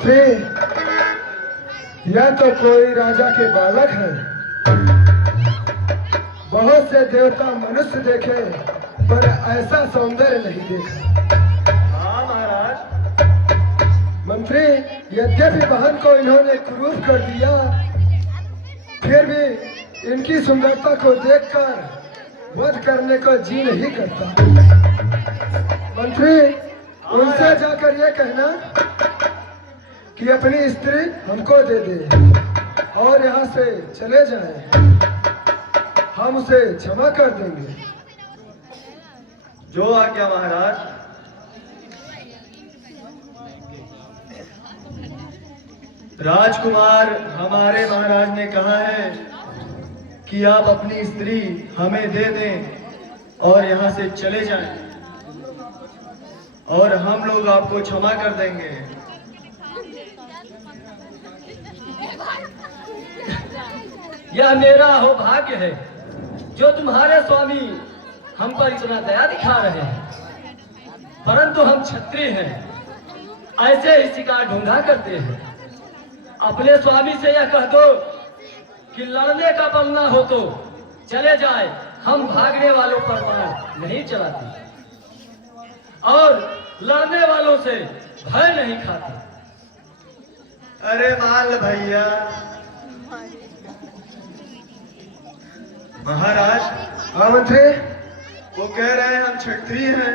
मंत्री, यह तो कोई राजा के बालक है। बहुत से देवता मनुष्य देखे पर ऐसा सौंदर्य नहीं देखा। हाँ महाराज। मंत्री, यद्यपि बहन को इन्होंने क्रूर कर दिया, फिर भी इनकी सुंदरता को देखकर वध करने को जी नहीं करता। मंत्री, उनसे जाकर ये कहना कि अपनी स्त्री हमको दे दे और यहाँ से चले जाएं। हम उसे क्षमा कर देंगे। जो आज्ञा महाराज। राजकुमार, हमारे महाराज ने कहा है कि आप अपनी स्त्री हमें दे दें और यहाँ से चले जाएं, और हम लोग आपको क्षमा कर देंगे। यह मेरा अहोभाग्य है जो तुम्हारे स्वामी हम पर इतना दया दिखा रहे हैं, परंतु हम क्षत्रिय हैं, ऐसे ही शिकार ढूंढा करते हैं। अपने स्वामी से यह कह दो कि लड़ने का बल ना हो तो चले जाए, हम भागने वालों पर बाण नहीं चलाते और लड़ने वालों से भय नहीं खाते। अरे माल भैया। महाराज। हाँ मंत्री, वो कह रहे हैं हम क्षत्रिय हैं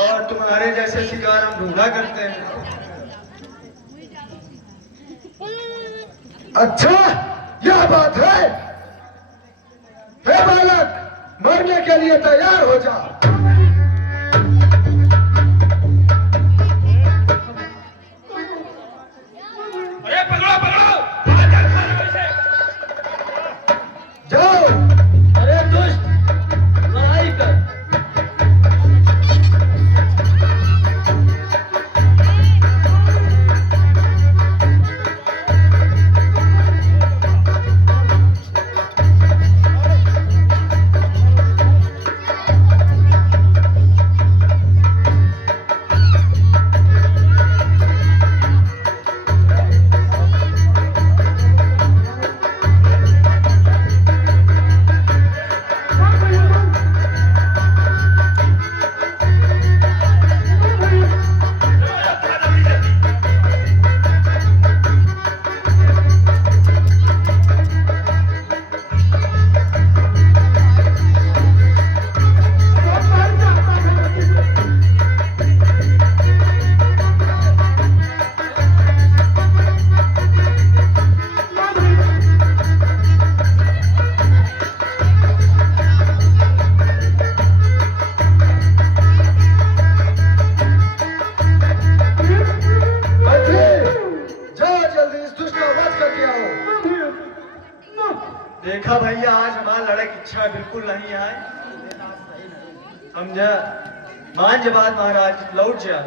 और तुम्हारे जैसे शिकार हम ढूंढा करते हैं। अच्छा, यह बात है। हे बालक, मरने के लिए तैयार हो जा। अरे पकड़ो पकड़ो, जाओ। अरे दुष्ट, लड़ाई कर। देखा भैया, आज हमारा लड़े की इच्छा बिल्कुल नहीं आए। समझा? मान जा बात महाराज, लौट जा।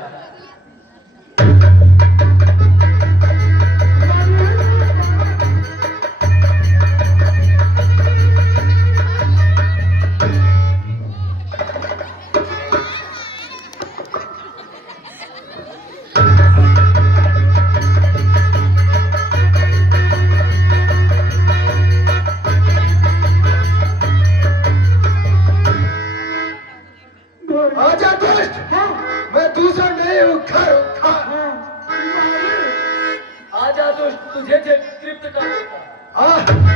आजा दुष्ट, मैं दूसरा नहीं हूँ। आजा दुष्ट, तुझे तृप्त कर देता।